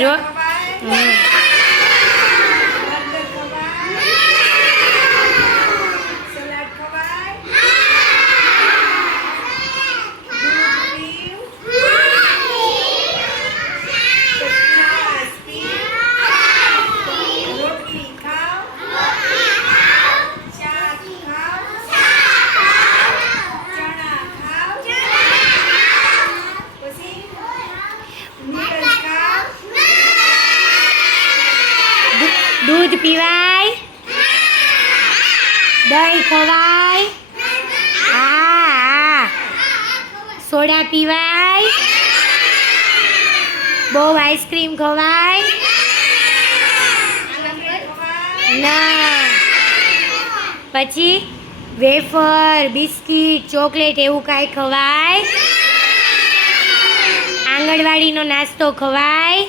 row दूध P Y दही खवाय हाँ सोडा पीवाय बहु आइसक्रीम खवाय ना पछी वेफर बिस्किट चॉकलेट एवं काई खवाय आंगणवाड़ी नो नास्तो खवाय